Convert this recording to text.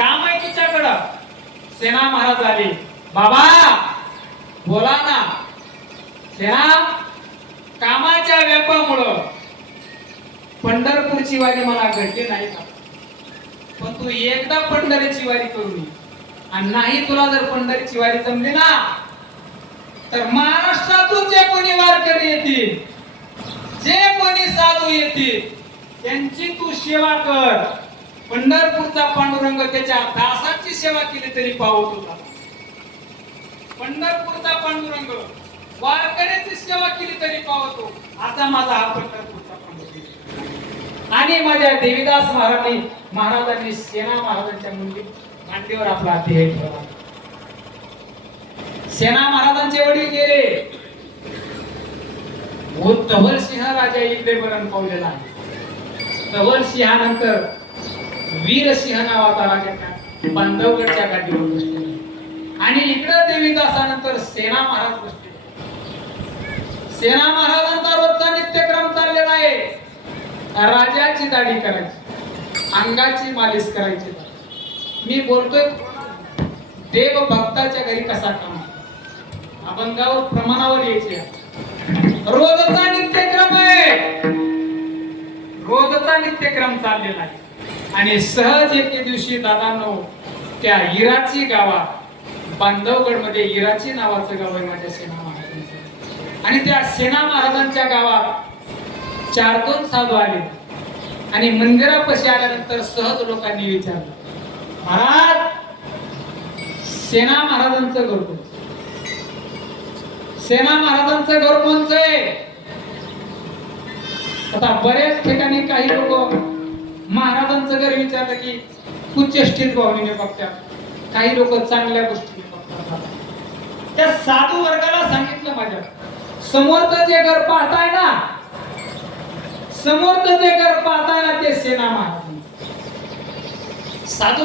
काम आहे तिच्याकडं. सेना महाराज आले बाबा बोला ना. सेना कामाच्या व्यापामुळं पंढरपूरची वारी मला घडली नाही का? पण तू एकदा पंढरीची वारी करून आणि नाही तुला जर पंढरीची वारी जमली ना तर महाराष्ट्रातून जे कोणी वारकरी येतील जे कोणी साधू येतील त्यांची तू सेवा कर. पंढरपूरचा पांडुरंग त्याच्या दासाची सेवा केली तरी पावत होता पंढरपूरचा पांडुरंग वारकऱ्याची सेवा केली तरी पावतो असा माझा हा पंढरपूरचा पांडुरंग आणि माझ्या देवीदास महाराजांनी महाराजांनी सेना महाराजांच्या मुली मांडीवर आपला अध्याय ठेवला. सेना महाराजांचे वडील गेले. व धवल सिंह राजा इकडे मरण पावलेला. आहे धवल सिंहानंतर वीरसिंह नावाचा राजा बांधवगडच्या गाठीवर बसलेला आणि इकडे देवीदासानंतर सेना महाराज बसले सेना महाराजांचा रोजचा नित्यक्रम चाललेला आहे. राजाची दाढी करायची अंगाची मालिश करायची. मी बोलतोय देव भक्ताच्या घरी कसा काम अभंगावर प्रमाणावर यायचे रोजचा नित्यक्रम आहे. रोजचा नित्यक्रम चाललेला आहे. आणि सहज एके दिवशी दादांनो त्या इराची गावा बांधवगडमध्ये इराची नावाचं गाव आहे माझ्या सेना महाराजांचं. आणि त्या सेना महाराजांच्या गावात चार दोन साधू आले. आणि मंदिरापाशी आल्यानंतर सहज लोकांनी विचारलं महाराज सेना महाराजांचं घर कोणतं? सेना महाराजांचं घर कोणचं आहे? आता बऱ्याच ठिकाणी काही लोक महाराजांचं घर विचारलं की उच्चष्टीत भावनेने बघतात काही लोक चांगल्या गोष्टीने बघतात. त्या साधू वर्गाला सांगितलं माझ्या समोरचं जे घर पाहताय ना समोरचं जे घर पाहताय ना ते सेना महाराज. साधू